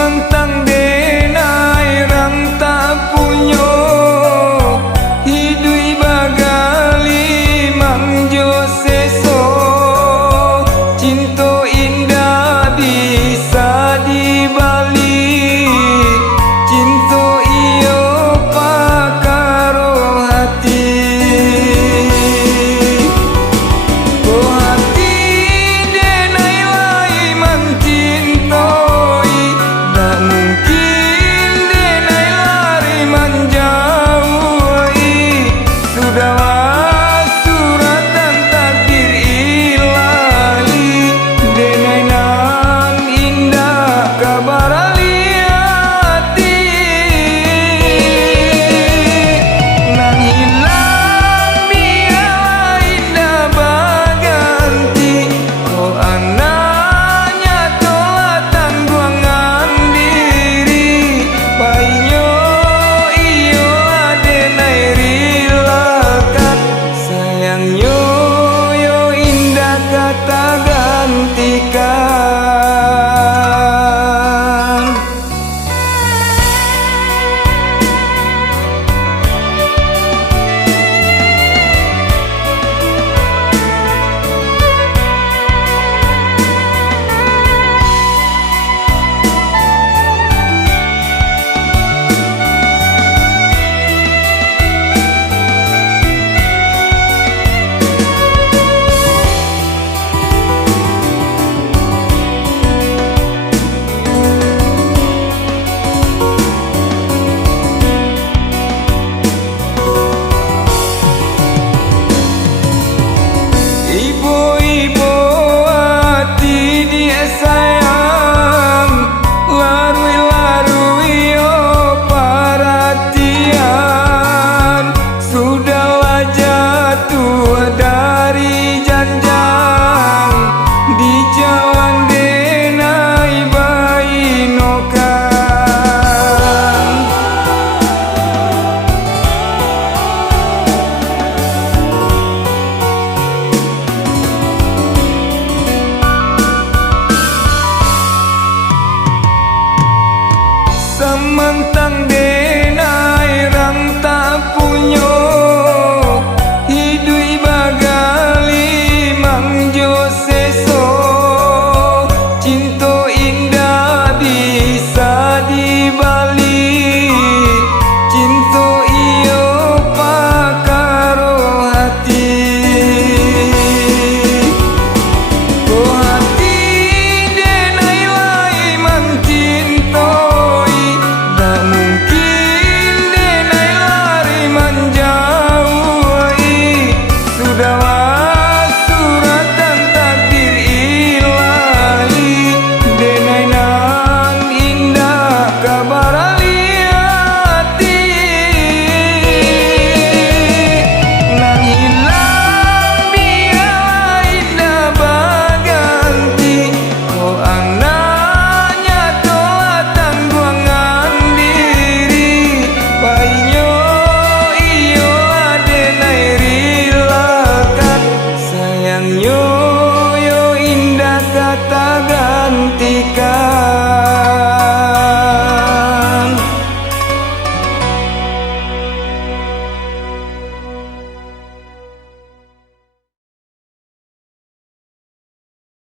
Sementang denai rang tak punyo hidui bagali mangjo seso cinta indah bisa dibali cinta iyo pakaro hati oh hati denai lai mencintoi tak mungkin denai lari menjauhi sudahlah suratan takdir ilahi denai nan indah kabar hati nan hilang biar indah baganti oh anaknya tolak tanggungan diri painyo iyo adenai rilakan sayangnya yo indah kata gantikan. Ibu-ibu hati dia sayang larui-larui oh perhatian sudahlah jatuh dari janjang di jalan denai bayi nokan sementang denai rang tak punyo hidui bagali mangjo seso cinta indah bisa dibali cinta iyo pakaro hati oh hati denai lai mencintoi tak mungkin denai lari menjauhi sudahlah suratan takdir ilahi denai nan indah kabar hati nan hilang biar indah baganti oh anaknya tolak tanggungan diri painyo iyo adenai rilakan sayangnya yo indah kata gantikan.